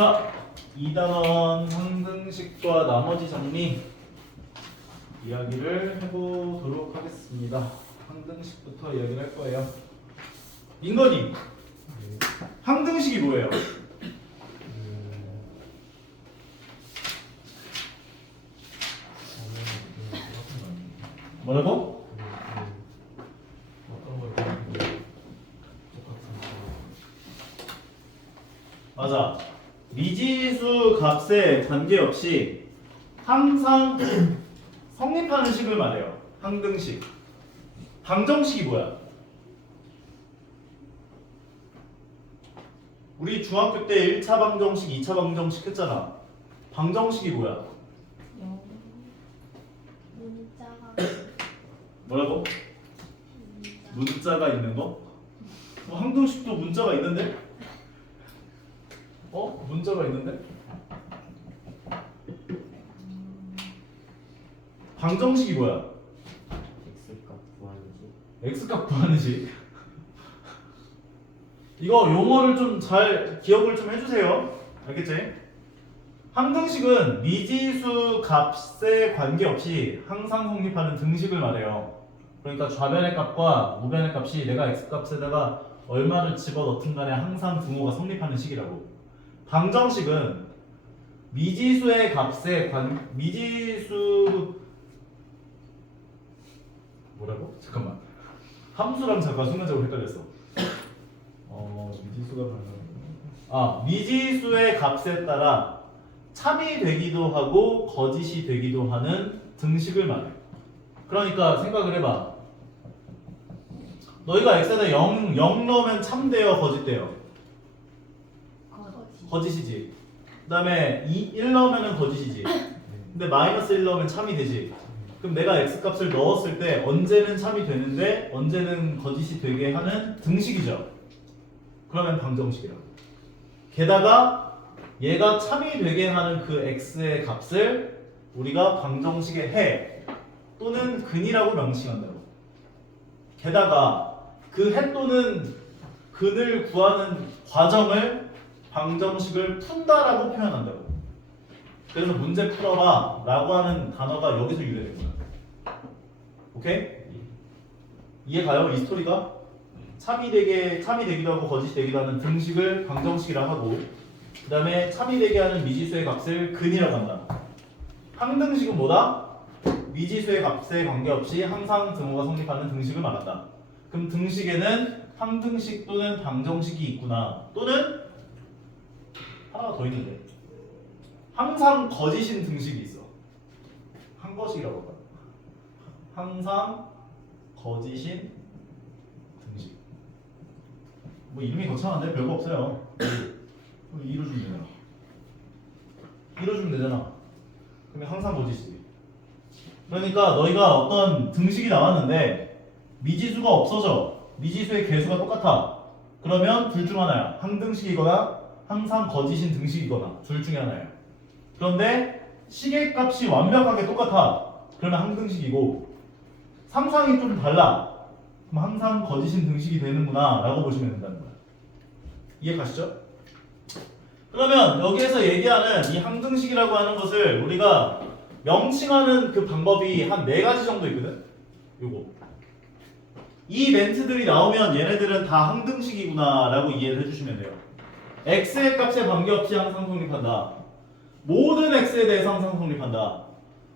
자, 2단원 상등식과 나머지 정리 이야기를 해보도록 하겠습니다. 상등식부터 이야기를 할 거예요. 민건이, 상등식이 뭐예요? 뭐라고? 맞아. 미지수 값에 관계없이 항상 성립하는 식을 말해요. 항등식. 방정식이 뭐야? 우리 중학교 때 1차 방정식, 2차 방정식 했잖아. 방정식이 뭐야? 문자가 뭐라고? 문자가 있는 거? 항등식도 문자가 있는데? 문자가 있는데? 방정식이 뭐야? x값 구하는 식. x값 구하는 식. 이거 용어를 좀 잘 기억을 좀 해주세요. 알겠지? 항등식은 미지수 값에 관계없이 항상 성립하는 등식을 말해요. 그러니까 좌변의 값과 우변의 값이 내가 x값에다가 얼마를 집어넣든 간에 항상 등호가 성립하는 식이라고. 방정식은 미지수의 값에 미지수 뭐라고? 잠깐만. 함수랑 잠깐 순간적으로 헷갈렸어. 미지수의 값에 따라 참이 되기도 하고 거짓이 되기도 하는 등식을 말해. 그러니까 생각을 해봐. 너희가 x에다 0 넣으면 참돼요, 거짓돼요? 거짓이지. 그 다음에 1 넣으면 거짓이지. 근데 마이너스 1 넣으면 참이 되지. 그럼 내가 x값을 넣었을 때 언제는 참이 되는데 언제는 거짓이 되게 하는 등식이죠. 그러면 방정식이라고. 게다가 얘가 참이 되게 하는 그 x의 값을 우리가 방정식의 해 또는 근이라고 명칭한다고. 게다가 그 해 또는 근을 구하는 과정을 방정식을 푼다라고 표현한다고. 그래서 문제 풀어봐 라고 하는 단어가 여기서 유래된 거야. 오케이? 이해 가요? 이 스토리가? 참이 되기도 하고 거짓이 되기도 하는 등식을 방정식이라 하고, 그 다음에 참이 되게 하는 미지수의 값을 근이라고 한다. 항등식은 뭐다? 미지수의 값에 관계없이 항상 등호가 성립하는 등식을 말한다. 그럼 등식에는 항등식 또는 방정식이 있구나. 또는 하나가 더 있는데 항상 거짓인 등식이 있어. 항거식이라고 할까? 항상 거짓인 등식. 뭐 이름이 거창한데 별거 없어요. 2로 주면 되잖아. 2로 주면 되잖아. 그러면 항상 거짓이지. 그러니까 너희가 어떤 등식이 나왔는데 미지수가 없어져. 미지수의 개수가 똑같아. 그러면 둘 중 하나야. 항등식이거나 항상 거짓인 등식이거나 둘 중에 하나야. 그런데 식의 값이 완벽하게 똑같아. 그러면 항등식이고, 상상이 좀 달라. 그럼 항상 거짓인 등식이 되는구나 라고 보시면 된다는 거야. 이해 가시죠? 그러면 여기에서 얘기하는 이 항등식이라고 하는 것을 우리가 명칭하는 그 방법이 한 4가지 정도 있거든? 요거. 이 멘트들이 나오면 얘네들은 다 항등식이구나 라고 이해를 해주시면 돼요. x의 값에 관계없이 항상 성립한다. 모든 x에 대해서 항상 성립한다.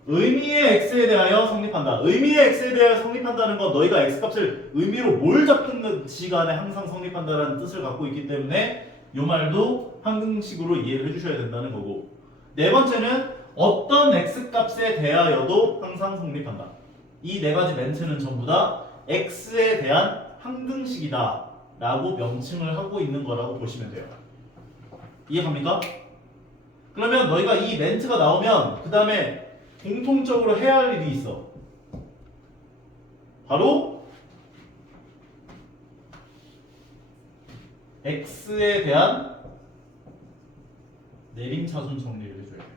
의미의 x에 대하여 성립한다. 의미의 x에 대하여 성립한다는 건 너희가 x값을 의미로 뭘 잡든지 간에 항상 성립한다는 뜻을 갖고 있기 때문에 이 말도 항등식으로 이해를 해주셔야 된다는 거고, 4번째는 어떤 x값에 대하여도 항상 성립한다. 이 4가지 멘트는 전부 다 x에 대한 항등식이다 라고 명칭을 하고 있는 거라고 보시면 돼요. 이해갑니까? 그러면 너희가 이 멘트가 나오면 그 다음에 공통적으로 해야 할 일이 있어. 바로 x에 대한 내림차순 정리를 해줘야 돼요.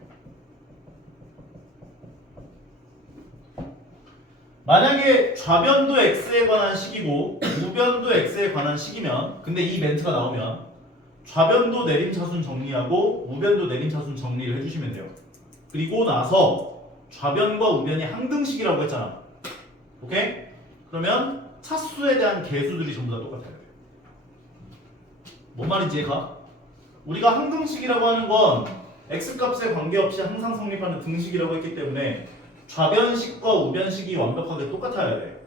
만약에 좌변도 x에 관한 식이고 우변도 x에 관한 식이면, 근데 이 멘트가 나오면 좌변도 내림차순 정리하고 우변도 내림차순 정리를 해주시면 돼요. 그리고 나서 좌변과 우변이 항등식이라고 했잖아. 오케이? 그러면 차수에 대한 개수들이 전부 다 똑같아요. 뭔 말인지 가? 우리가 항등식이라고 하는 건 x값에 관계없이 항상 성립하는 등식이라고 했기 때문에 좌변식과 우변식이 완벽하게 똑같아야 돼.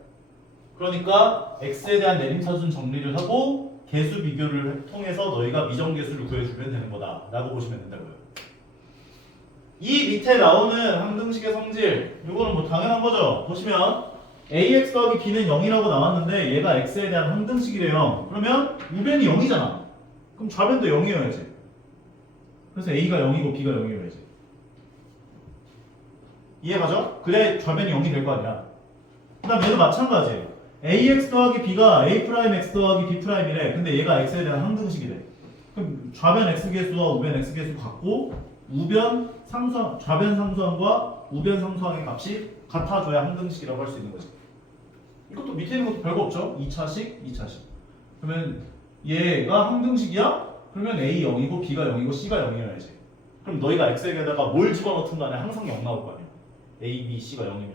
그러니까 x에 대한 내림차순 정리를 하고 개수 비교를 통해서 너희가 미정개수를 구해주면 되는 거다 라고 보시면 된다고요. 이 밑에 나오는 항등식의 성질, 이거는 뭐 당연한 거죠. 보시면 ax 더하기 b는 0이라고 나왔는데 얘가 x에 대한 항등식이래요. 그러면 우변이 0이잖아. 그럼 좌변도 0이어야지. 그래서 a가 0이고 b가 0이어야지. 이해가죠? 그래 좌변이 0이 될 거 아니야. 그 다음 얘도 마찬가지. ax 더하기 b가 a 프라임 x 더하기 b 프라임이래. 근데 얘가 x에 대한 항등식이래. 그럼 좌변 x계수와 우변 x계수 같고 우변 상수항, 좌변 상수항과 우변 상수항의 값이 같아져야 항등식이라고 할 수 있는 거지. 이것도 밑에 있는 것도 별거 없죠? 2차식, 2차식. 그러면 얘가 항등식이야? 그러면 a 0이고 b가 0이고 c가 0이어야지. 그럼 너희가 x에다가 뭘 집어넣든 간에 항상 0 나올 거 아니야. a, b, c가 0이면.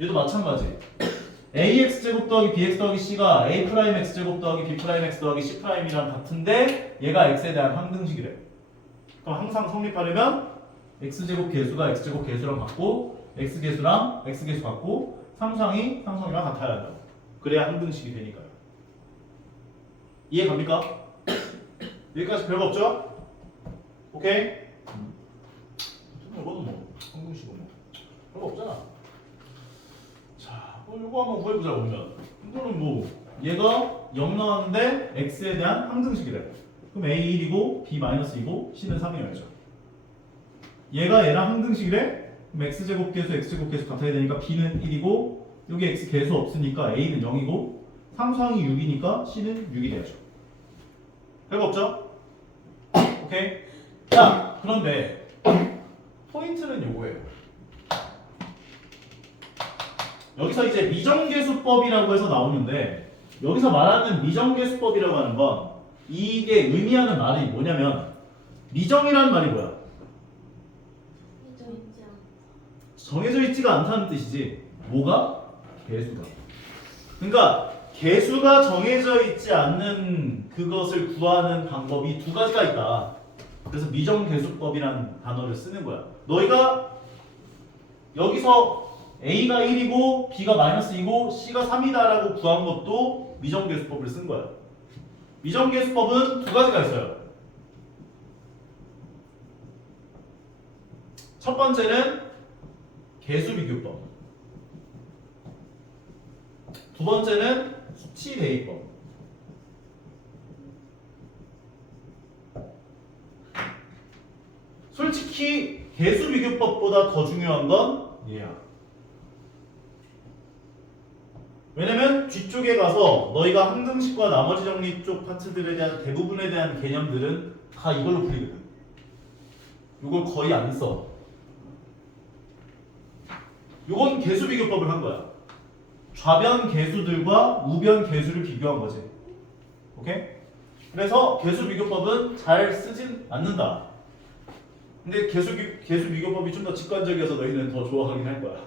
얘도 마찬가지. ax 제곱 더하기 bx 더하기 c가 a 프라임 x 제곱 더하기 b 프라임 x 더하기 c 프라임이랑 같은데 얘가 x에 대한 항등식이래. 그럼 항상 성립하려면 x 제곱 계수가 x 제곱 계수랑 같고 x 계수랑 x 계수 같고 상수항이 상수항이랑 같아야 한다. 그래야 항등식이 되니까요. 이해 갑니까? 여기까지 별거 없죠? 오케이? 이거는 뭐 항등식은 뭐 별거 없잖아. 자, 이거 한번 구해보자. 보면 이거는 뭐 얘가 0 나왔는데 x에 대한 항등식이래. 그럼 a 1이고 b 마이너스이고 c는 3이어야죠. 얘가 얘랑 항등식이래. 그럼 x제곱 계수 x제곱 계수 같아야 되니까 b는 1이고 여기 x 계수 없으니까 a는 0이고 상수항이 6이니까 c는 6이 돼야죠. 별거 없죠? 오케이? 자, 그런데 포인트는 요거예요. 여기서 이제 미정계수법이라고 해서 나오는데 여기서 말하는 미정계수법이라고 하는 건 이게 의미하는 말이 뭐냐면 미정이라는 말이 뭐야? 정해져 있지가 않다는 뜻이지. 뭐가? 개수가. 그러니까 개수가 정해져 있지 않는 그것을 구하는 방법이 두 가지가 있다. 그래서 미정계수법이라는 단어를 쓰는 거야. 너희가 여기서 a가 1이고 b가 마이너스이고 c가 3이다라고 구한 것도 미정계수법을 쓴 거야. 미정계수법은 두 가지가 있어요. 첫 번째는 개수비교법. 두 번째는 수치대입법. 솔직히 개수비교법보다 더 중요한 건 얘야. 왜냐면 뒤쪽에 가서 너희가 항등식과 나머지 정리 쪽 파트들에 대한 대부분에 대한 개념들은 다 이걸로 풀리거든. 이걸 거의 안 써. 이건 개수비교법을 한 거야. 좌변 개수들과 우변 개수를 비교한 거지. 오케이? 그래서 개수비교법은 잘 쓰진 않는다. 근데 개수비교법이 좀 더 직관적이어서 너희는 더 좋아하긴 할 거야.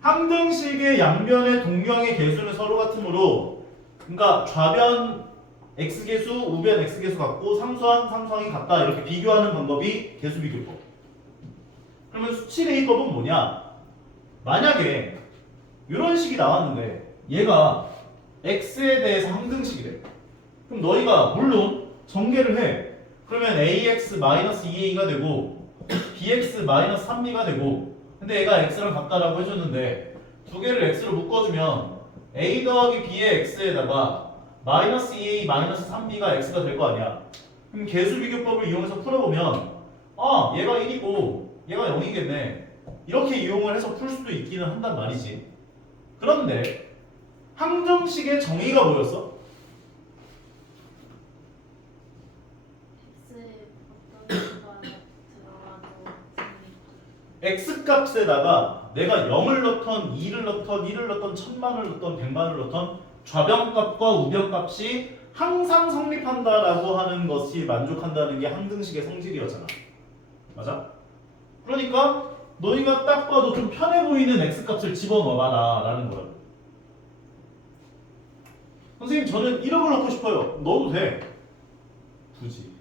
항등식의 양변의 동경의 개수는 서로 같으므로 그러니까 좌변 x계수, 우변 x계수 같고 상수항, 상수항이 같다 이렇게 비교하는 방법이 개수비교법. 그러면 수치대입법은 뭐냐? 만약에 이런 식이 나왔는데 얘가 x에 대해서 항등식이래. 그럼 너희가 물론 전개를 해. 그러면 ax-2a가 되고 bx-3b가 되고 근데 얘가 x랑 같다라고 해줬는데 두 개를 x로 묶어주면 a 더하기 b의 x에다가 -2a-3b가 x가 될 거 아니야. 그럼 개수비교법을 이용해서 풀어보면 아 얘가 1이고 얘가 0이겠네 이렇게 이용을 해서 풀 수도 있기는 한단 말이지. 그런데 항등식의 정의가 뭐였어? x값에다가 내가 0을 넣던 2를 넣던 1을 넣던 1000만을 넣던 100만을 넣던 좌변값과 우변값이 항상 성립한다라고 하는 것이 만족한다는 게 항등식의 성질이었잖아. 맞아? 그러니까 너희가 딱 봐도 좀 편해 보이는 x값을 집어넣어봐라 라는 거야. 선생님 저는 1억을 넣고 싶어요. 넣어도 돼. 굳이.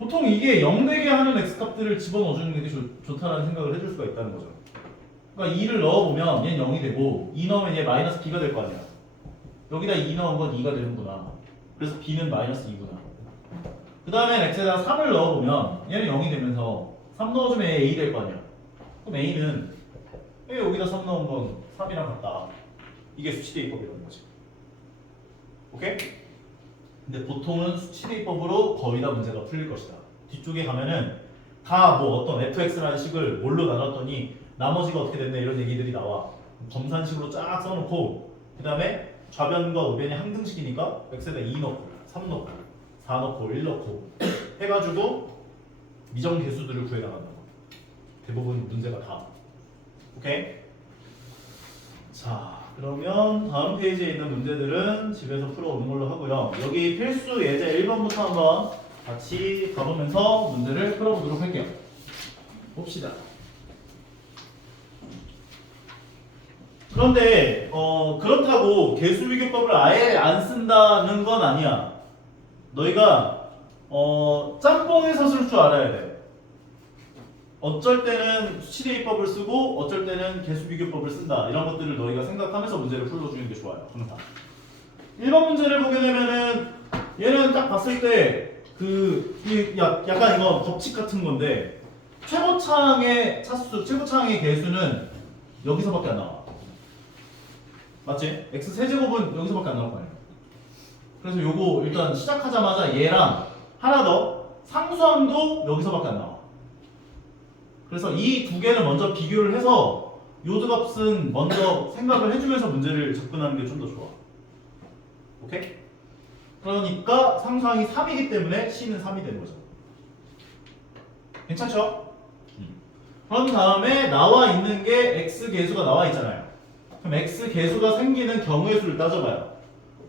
보통 이게 0 되게 하는 x값들을 집어넣어주는 게 좋다라는 생각을 해줄 수가 있다는 거죠. 그러니까 2를 넣어보면 얘는 0이 되고 2 넣으면 얘 마이너스 b가 될 거 아니야. 여기다 2 넣은 건 2가 되는구나. 그래서 b는 마이너스 2구나. 그 다음에 x에다 3을 넣어보면 얘는 0이 되면서 3 넣어주면 얘 a 될 거 아니야. 그럼 a는 여기다 3 넣은 건 3이랑 같다. 이게 수치대입법이라는 거지. 오케이? 근데 보통은 수치대입법으로 거의 다 문제가 풀릴 것이다. 뒤쪽에 가면은 다 뭐 어떤 fx라는 식을 뭘로 나눴더니 나머지가 어떻게 됐네 이런 얘기들이 나와. 검산식으로 쫙 써놓고 그 다음에 좌변과 우변이 항등식이니까 x에다 2 넣고 3 넣고 4 넣고 1 넣고 해가지고 미정계수들을 구해나간다고. 대부분 문제가 다. 오케이? 자 그러면 다음 페이지에 있는 문제들은 집에서 풀어오는 걸로 하고요. 여기 필수 예제 1번부터 한번 같이 가보면서 문제를 풀어보도록 할게요. 봅시다. 그런데 그렇다고 개수비교법을 아예 안 쓴다는 건 아니야. 너희가 짬뽕에서 쓸 줄 알아야 돼. 어쩔 때는 수치대입법을 쓰고 어쩔 때는 개수비교법을 쓴다. 이런 것들을 너희가 생각하면서 문제를 풀어주는 게 좋아요. 항상. 1번 문제를 보게 되면은 얘는 딱 봤을 때 약간 이거 법칙 같은 건데 최고차항의 차수, 최고차항의 개수는 여기서밖에 안 나와. 맞지? x 세제곱은 여기서밖에 안 나올 거 아니야. 그래서 요거 일단 시작하자마자 얘랑 하나 더 상수함도 여기서밖에 안 나와. 그래서 이 두 개를 먼저 비교를 해서 요드 값은 먼저 생각을 해주면서 문제를 접근하는 게 좀 더 좋아. 오케이? 그러니까 상수항이 3이기 때문에 C는 3이 되는 거죠. 괜찮죠? 그런 다음에 나와 있는 게 X 계수가 나와 있잖아요. 그럼 X 계수가 생기는 경우의 수를 따져봐요.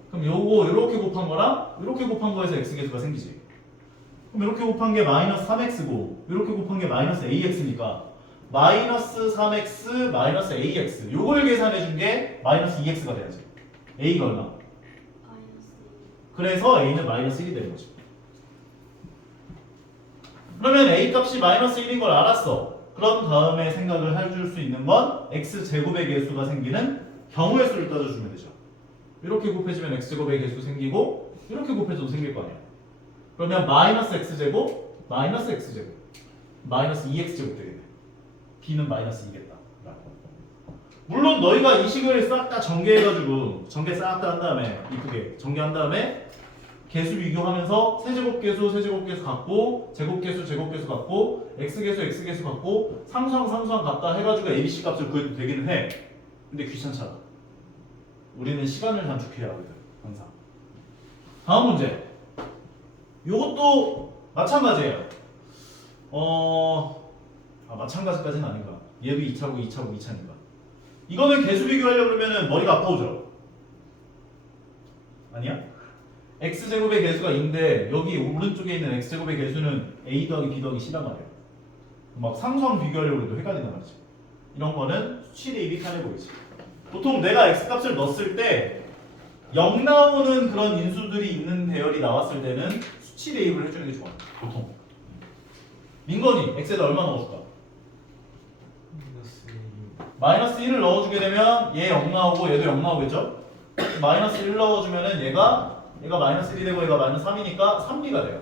그럼 요거 이렇게 곱한 거랑 이렇게 곱한 거에서 X 계수가 생기지. 그럼 이렇게 곱한 게 마이너스 3x고 이렇게 곱한 게 마이너스 ax니까 마이너스 3x 마이너스 ax 요걸 계산해 준 게 마이너스 2x가 돼야지. a가 얼마? 그래서 a는 마이너스 1이 되는 거죠. 그러면 a 값이 마이너스 1인 걸 알았어. 그런 다음에 생각을 해줄 수 있는 건 x제곱의 개수가 생기는 경우의 수를 따져주면 되죠. 이렇게 곱해지면 x제곱의 개수 생기고 이렇게 곱해져도 생길 거 아니야. 그러면 마이너스 x제곱 마이너스 x제곱 마이너스 2x제곱 되겠네. b는 마이너스 2겠다. 물론 너희가 이 식을 싹 다 전개해가지고 전개 싹 다 한 다음에 이쁘게 전개한 다음에 개수 비교하면서 세제곱계수 세제곱계수 같고 제곱계수 제곱계수 같고 x계수 x계수 같고 상수항 같다 해가지고 abc 값을 구해도 되기는 해. 근데 귀찮잖아. 우리는 시간을 단축해야 하거든 항상. 다음 문제. 요것도 마찬가지예요. 마찬가지까지는 아닌가. 얘도 2차고 2차고 2차니까. 이거는 개수 비교하려고 그러면은 머리가 아파오죠. 아니야? x제곱의 개수가 2인데 여기 오른쪽에 있는 x제곱의 개수는 a 더하기 b 더하기 c란 말이에요. 막 상수항 비교하려고 해도 헷갈린단 말이지. 이런 거는 수치 대입이 편해 보이지. 보통 내가 x값을 넣었을 때 0 나오는 그런 인수들이 있는 대열이 나왔을 때는 수치 대입을 해주는 게 좋아. 보통. 민건이 x에다 얼마 넣어줄까? 마이너스 1을 넣어주게 되면 얘 0 나오고 얘도 0 나오겠죠? 마이너스 1 넣어주면은 얘가 마이너스 1이 되고 얘가 마이너스 3이니까 3b가 돼요.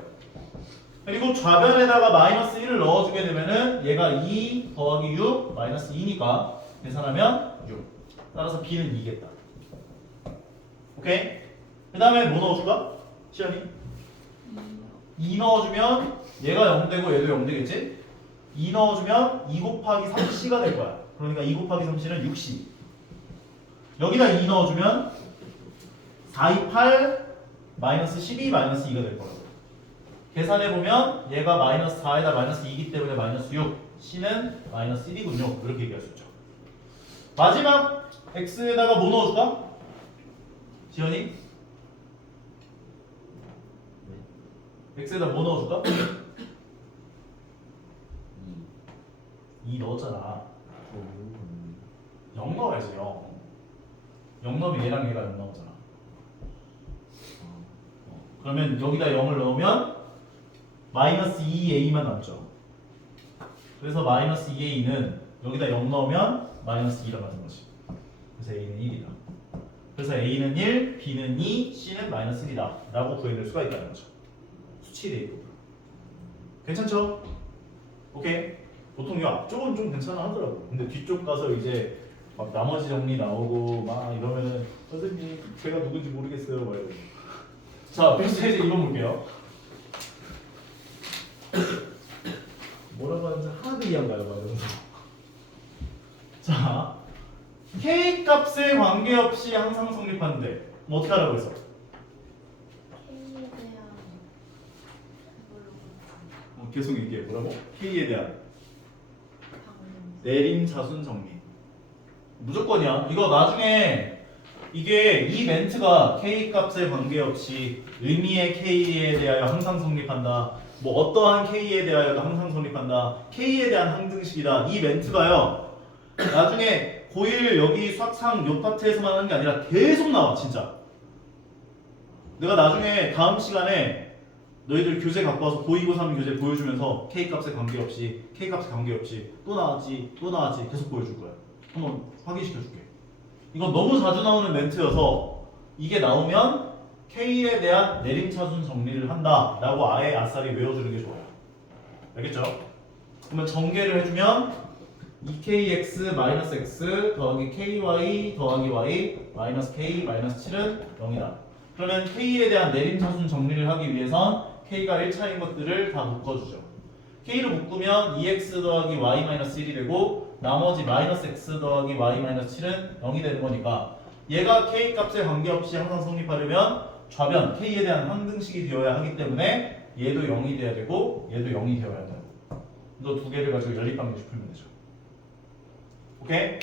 그리고 좌변에다가 마이너스 1을 넣어주게 되면은 얘가 2 더하기 6 마이너스 2니까 계산하면 6. 따라서 b는 2겠다. 오케이? 그 다음에 뭐 넣어줄까? 시연이? 2 넣어주면 얘가 0 되고 얘도 0 되겠지? 2 넣어주면 2 곱하기 3c가 될 거야. 그러니까 2 곱하기 3c는 6c. 여기다 2 넣어주면 4, 2, 8 마이너스 12 마이너스 2가 될 거라고. 계산해보면 얘가 마이너스 4에다 마이너스 2이기 때문에 마이너스 6 c는 마이너스 1이군요. 이렇게 얘기할 수 있죠. 마지막 x에다가 뭐 넣어줄까? 지연이? x에다 뭐 넣어줄까? 2 넣었잖아. 0 넣어야지 0. 0 넣으면 얘랑 얘가 0 나오잖아. 그러면 여기다 0을 넣으면 마이너스 2a만 남죠. 그래서 마이너스 2a는 여기다 0 넣으면 마이너스 2랑 같은 거지. 그래서 a는 1이다. 그래서 a는 1, b는 2, c는 마이너스 1이다 라고 구해낼 수가 있다는 거죠. 수치 대입법으로. 괜찮죠? 오케이. 보통 이 앞쪽은 좀 괜찮아 하더라고. 근데 뒤쪽 가서 이제 막 나머지 정리 나오고 막 이러면은 선생님 제가 누군지 모르겠어요 막 이러고. 자, 페이지 2번 볼게요. 뭐라고 하는지 하나도 이해 안 가요 막 이러면서. 자, k 값에 관계없이 항상 성립하는데 뭐 어떻게 하라고 했어? K에 대한 계속 얘기해. 뭐라고? k에 대한 방금 내림 자순 정리. 무조건이야. 이거 나중에 이게 이 멘트가 k 값에 관계없이 의미의 k에 대하여 항상 성립한다. 뭐 어떠한 k에 대하여도 항상 성립한다. k에 대한 항등식이다. 이 멘트가요. 나중에 고1 여기 수학상 요 파트에서만 하는 게 아니라 계속 나와 진짜. 내가 나중에 다음 시간에 너희들 교재 갖고 와서 고2, 고3 교재 보여주면서 K값에 관계없이 K값에 관계없이 또 나왔지 또 나왔지 계속 보여줄 거야. 한번 확인시켜줄게. 이건 너무 자주 나오는 멘트여서 이게 나오면 K에 대한 내림차순 정리를 한다 라고 아예 아싸리 외워주는 게 좋아요. 알겠죠? 그러면 전개를 해주면 2kx-x 더하기 ky 더하기 y 마이너스 k 마이너스 7은 0이다. 그러면 k에 대한 내림차순 정리를 하기 위해선 k가 1차인 것들을 다 묶어주죠. k를 묶으면 2x 더하기 y 마이너스 1이 되고 나머지 마이너스 x 더하기 y 마이너스 7은 0이 되는 거니까 얘가 k 값에 관계없이 항상 성립하려면 좌변 k에 대한 항등식이 되어야 하기 때문에 얘도 0이 돼야 되고 얘도 0이 되어야 돼요. 너 두 개를 가지고 연립방정식 풀면 되죠. 오케이?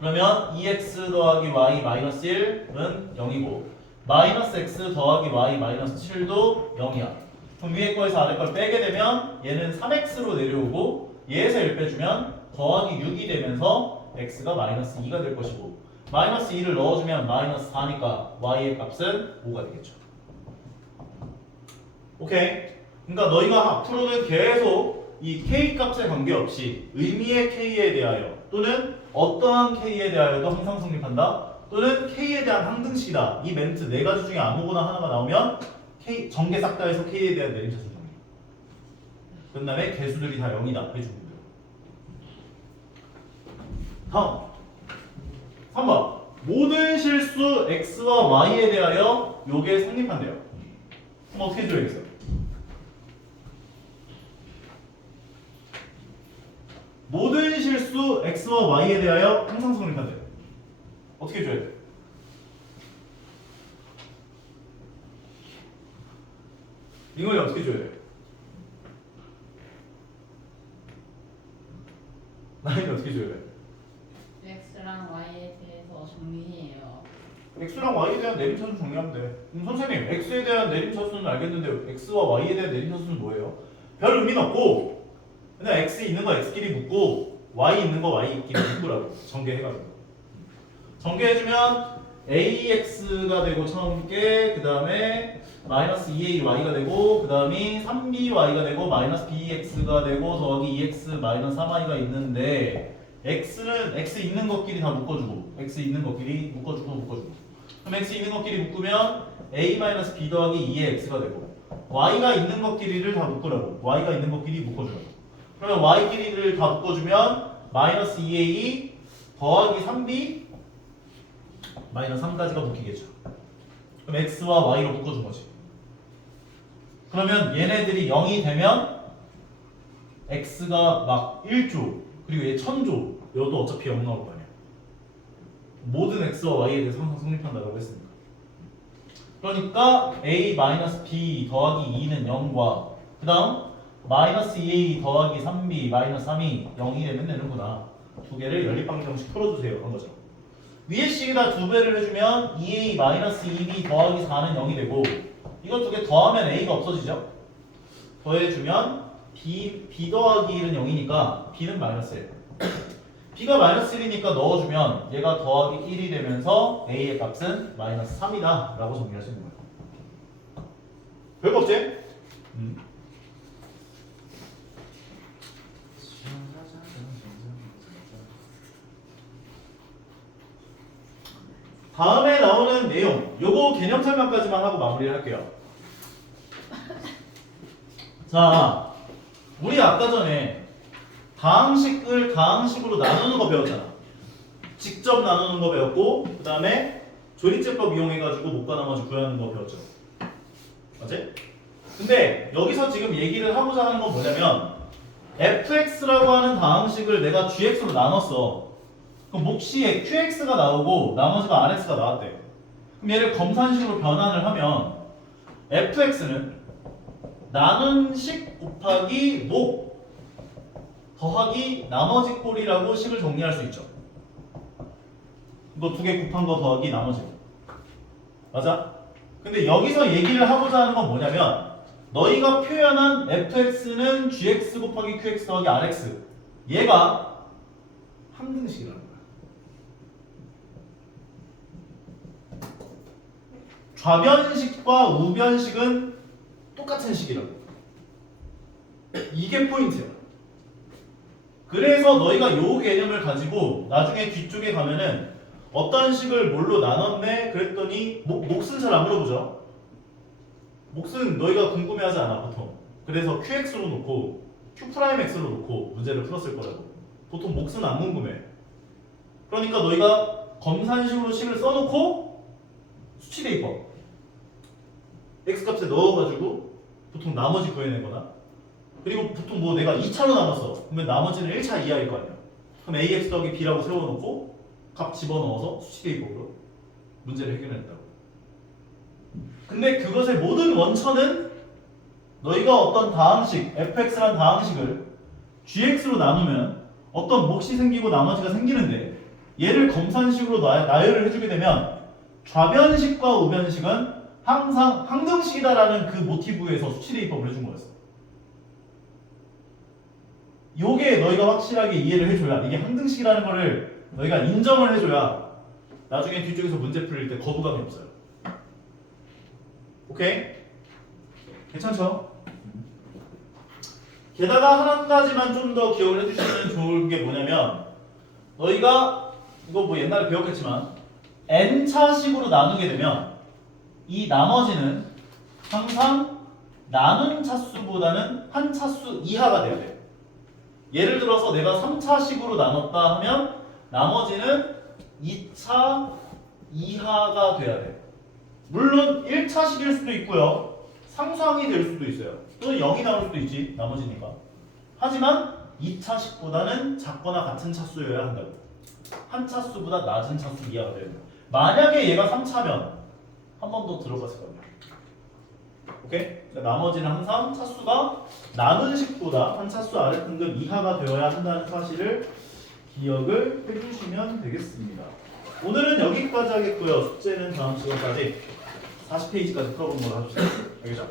그러면 2x 더하기 y 마이너스 1은 0이고 마이너스 x 더하기 y 마이너스 7도 0이야. 그럼 위에 거에서 아래 걸 빼게 되면 얘는 3x로 내려오고 얘에서 1 빼주면 더하기 6이 되면서 x가 마이너스 2가 될 것이고 마이너스 2를 넣어주면 마이너스 4니까 y의 값은 5가 되겠죠. 오케이? 그러니까 너희가 앞으로는 계속 이 k 값에 관계없이 의미의 k에 대하여 또는 어떠한 k에 대하여도 항상 성립한다. 또는 k에 대한 항등식이다. 이 멘트 네 가지 중에 아무거나 하나가 나오면 k 전개 싹 다 해서 k에 대한 내림차순 정리. 그 다음에 개수들이 다 0이다 해주면 돼요. 다음 3번 모든 실수 x와 y에 대하여 요게 성립한대요. 그럼 어떻게 해줘야겠어요? 모든 실수 x와 y에 대하여 항상 성립한대요. 어떻게 해줘야 돼? 이걸 어떻게 줘야 돼? 나이는 어떻게 줘야 돼? x랑 y에 대해서 정리해요. x랑 y에 대한 내림차순 정리하면 돼. 선생님, x에 대한 내림차순은 알겠는데 x와 y에 대한 내림차순은 뭐예요? 별 의미는 없고 그냥 x 있는 거 x끼리 묶고 y 있는 거 y끼리 묶으라고 전개해가지고 전개해주면 ax가 되고 처음 게 그 다음에 마이너스 2ay가 되고 그 다음이 3by가 되고 마이너스 bx가 되고 더하기 2x 마이너스 3y가 있는데 x는 x 있는 것끼리 다 묶어주고 x 있는 것끼리 묶어주고 그럼 x 있는 것끼리 묶으면 a 마이너스 b 더하기 2의 x가 되고 y가 있는 것끼리를 다 묶으라고 y가 있는 것끼리 묶어주라고 그러면 y끼리를 다 묶어주면 마이너스 2a 더하기 3b 마이너스 3까지가 묶이겠죠. 그럼 x와 y로 묶어준 거지. 그러면 얘네들이 0이 되면 x가 막 1조 그리고 얘 1000조 여도 어차피 0 나올 거 아니야. 모든 x와 y에 대해서 항상 성립한다고 했으니까. 그러니까 a-b 더하기 2는 0과 그 다음 마이너스 2a 더하기 3b 마이너스 3이 0이 되면 되는구나. 두 개를 연립방정식 풀어주세요 한 거죠. 위에 식에다 두 배를 해주면 2a 마이너스 2b 더하기 4는 0이 되고 이거 두 개 더하면 a가 없어지죠? 더해주면 b 더하기 1은 0이니까 b는 마이너스 1. b가 마이너스 1이니까 넣어주면 얘가 더하기 1이 되면서 a의 값은 마이너스 3이다 라고 정리할 수 있는 거예요. 별거 없지? 다음에 나오는 내용 요거 개념 설명까지만 하고 마무리를 할게요. 자, 우리 아까 전에 다항식을 다항식으로 나누는 거 배웠잖아. 직접 나누는 거 배웠고 그 다음에 조리제법 이용해가지고 목과 나머지 구하는 거 배웠죠. 맞지? 근데 여기서 지금 얘기를 하고자 하는 건 뭐냐면 fx라고 하는 다항식을 내가 gx로 나눴어. 그럼 몫이 qx가 나오고 나머지가 rx가 나왔대. 그럼 얘를 검산식으로 변환을 하면 fx는 나눈 식 곱하기 목 더하기 나머지 꼴이라고 식을 정리할 수 있죠. 이거 두 개 곱한 거 더하기 나머지 거. 맞아? 근데 여기서 얘기를 하고자 하는 건 뭐냐면 너희가 표현한 fx는 gx 곱하기 qx 더하기 rx 얘가 항등식이라는 거야. 좌변식과 우변식은 똑같은 식이라고. 이게 포인트야. 그래서 너희가 요 개념을 가지고 나중에 뒤쪽에 가면은 어떤 식을 뭘로 나눴네 그랬더니 몫은 잘 안 물어보죠. 몫은 너희가 궁금해하지 않아 보통. 그래서 qx로 놓고 q'x로 놓고 문제를 풀었을 거라고. 보통 몫은 안 궁금해. 그러니까 너희가 검산식으로 식을 써놓고 수치대입법 x값에 넣어가지고 보통 나머지 구해내거나 그리고 보통 뭐 내가 2차로 나눴어 그러면 나머지는 1차 이하일 거 아니야. 그럼 ax 더하기 b라고 세워놓고 값 집어넣어서 수치대입법으로 문제를 해결했다고. 근데 그것의 모든 원천은 너희가 어떤 다항식 fx라는 다항식을 gx로 나누면 어떤 몫이 생기고 나머지가 생기는데 얘를 검산식으로 나열을 해주게 되면 좌변식과 우변식은 항상 항등식이다라는 그 모티브에서 수치대입법을 해준 거였어. 요게 너희가 확실하게 이해를 해줘야 이게 항등식이라는 거를 너희가 인정을 해줘야 나중에 뒤쪽에서 문제 풀릴 때 거부감이 없어요. 오케이? 괜찮죠? 게다가 한 가지만 좀 더 기억을 해주시면 좋은 게 뭐냐면 너희가 이거 뭐 옛날에 배웠겠지만 n차식으로 나누게 되면 이 나머지는 항상 나눈 차수보다는 한 차수 이하가 돼야 돼. 예를 들어서 내가 3차식으로 나눴다 하면 나머지는 2차 이하가 돼야 돼. 물론 1차식일 수도 있고요. 상수항이 될 수도 있어요. 또는 0이 나올 수도 있지. 나머지니까. 하지만 2차식보다는 작거나 같은 차수여야 한다고. 한 차수보다 낮은 차수 이하가 돼야 돼. 만약에 얘가 3차면 한 번 더 들어봤을 거야. 오케이? 그러니까 나머지는 항상 차수가 나눈 식보다 한 차수 아래 등급 이하가 되어야 한다는 사실을 기억을 해주시면 되겠습니다. 오늘은 여기까지 하겠고요. 숙제는 다음 시간까지 40페이지까지 풀어보는 걸로 해주세요. 알겠죠?